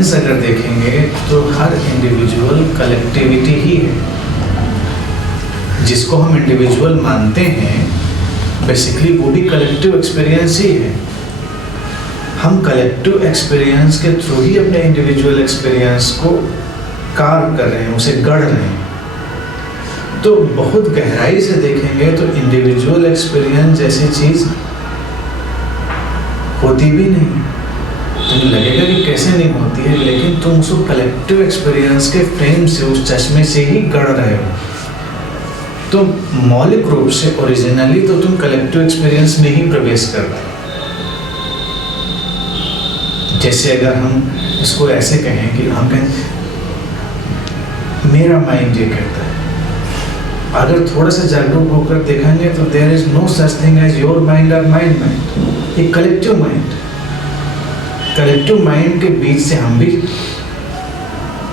Experience अगर देखेंगे तो हर इंडिविजुअल कलेक्टिविटी ही है। जिसको हम इंडिविजुअल मानते हैं बेसिकली वो भी कलेक्टिव एक्सपीरियंस ही है। हम कलेक्टिव एक्सपीरियंस के थ्रू ही अपने इंडिविजुअल एक्सपीरियंस को कार्व कर रहे हैं, उसे गढ़ रहे हैं। तो बहुत गहराई से देखेंगे तो इंडिविजुअल एक्सपीरियंस जैसी चीज़ होती भी नहीं। तुम्हें लगेगा कि कैसे नहीं होती है, लेकिन तुम उसको कलेक्टिव एक्सपीरियंस के फ्रेम से, उस चश्मे से ही गढ़ रहे हो। तो मौलिक रूप से ओरिजिनली तो तुम कलेक्टिव एक्सपीरियंस में ही प्रवेश कर रहे हो। जैसे अगर हम इसको ऐसे कहें कि हम कहें मेरा माइंड ये कहता है, अगर थोड़ा सा जागरूक होकर देखेंगे तो there is no such thing as your mind और माइंड माइंड। एक कलेक्टिव माइंड के बीच से हम भी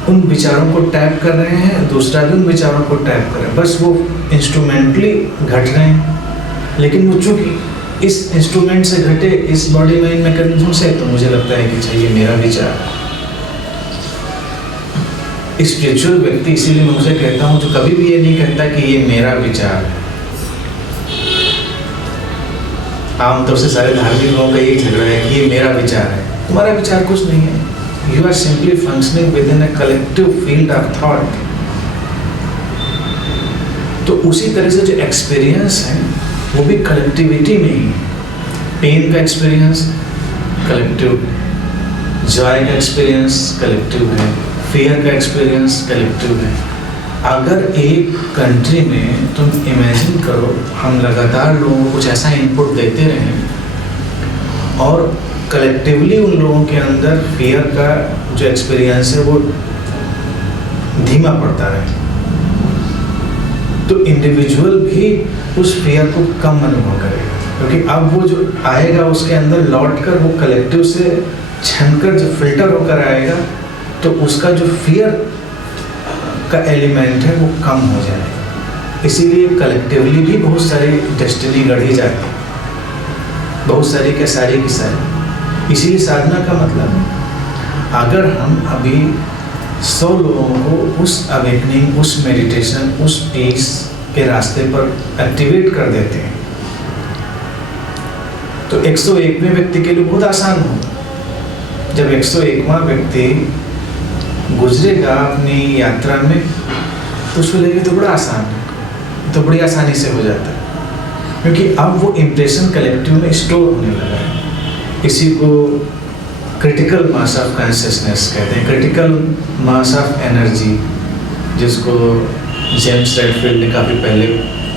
उन विचारों को टैप कर रहे हैं, दूसरा भी उन विचारों को टैप कर रहे हैं, बस वो इंस्ट्रूमेंटली घट रहे हैं। लेकिन वो चूंकि इस इंस्ट्रूमेंट से घटे इस बॉडी माइंड मैकेनिज्म से, तो मुझे लगता है कि चाहिए मेरा विचार। स्पिरिचुअल व्यक्ति, इसीलिए मैं उसे कहता हूँ जो कभी भी ये नहीं कहता कि ये मेरा विचार है। आमतौर से सारे धार्मिक लोगों का यही झगड़ा है कि ये मेरा विचार है। तुम्हारा विचार कुछ नहीं है। You are simply functioning within a collective field of thought. तो उसी तरह से जो एक्सपीरियंस है वो भी कलेक्टिविटी में ही है। पेन का एक्सपीरियंस कलेक्टिव, जॉय का एक्सपीरियंस कलेक्टिव है, फियर का एक्सपीरियंस कलेक्टिव है। अगर एक कंट्री में तुम इमेजिन करो हम लगातार लोगों को कुछ ऐसा इनपुट देते रहें और कलेक्टिवली उन लोगों के अंदर फियर का जो एक्सपीरियंस है वो धीमा पड़ता रहे, तो इंडिविजुअल भी उस फियर को कम अनुभव करेगा। क्योंकि अब वो जो आएगा उसके अंदर लौट कर वो कलेक्टिव से छनकर जो फिल्टर होकर आएगा, तो उसका जो फियर का एलिमेंट है वो कम हो जाएगा। इसीलिए कलेक्टिवली भी बहुत सारी डेस्टिनी गढ़ी जाती है, बहुत सारी के सारी की सारी। इसीलिए साधना का मतलब है अगर हम अभी 100 लोगों को उस अवेकनिंग, उस मेडिटेशन, उस पीस के रास्ते पर एक्टिवेट कर देते हैं तो 101वें व्यक्ति के लिए बहुत आसान हो। जब 101वां व्यक्ति गुजरेगा अपनी यात्रा में तो उसको लगे तो बड़ा आसान है, तो बड़ी आसानी से हो जाता है, क्योंकि अब वो इम्प्रेशन कलेक्टिव में स्टोर होने लगा है। इसी को क्रिटिकल मास ऑफ कॉन्शियसनेस कहते हैं, क्रिटिकल मास ऑफ एनर्जी, जिसको जेम्स रेडफील्ड ने काफ़ी पहले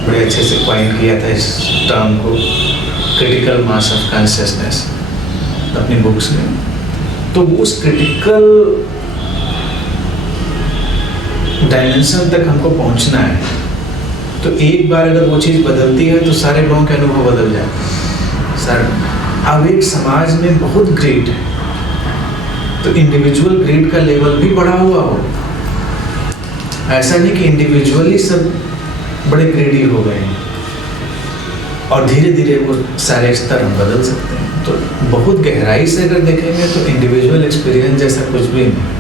बड़े अच्छे से कॉइन किया था इस टर्म को, क्रिटिकल मास ऑफ कॉन्शियसनेस, अपनी बुक्स में। तो उस क्रिटिकल डायमेंशन तक हमको पहुंचना है, तो एक बार अगर वो चीज़ बदलती है तो सारे लोगों के अनुभव बदल जाते हैं। सर अब एक समाज में बहुत ग्रेड है, तो इंडिविजुअल ग्रेड का लेवल भी बढ़ा हुआ हो। ऐसा नहीं कि इंडिविजुअली सब बड़े ग्रेडी हो गए हैं और धीरे धीरे वो सारे स्तर हम बदल सकते हैं। तो बहुत गहराई से अगर देखेंगे तो इंडिविजुअल एक्सपीरियंस जैसा कुछ भी नहीं।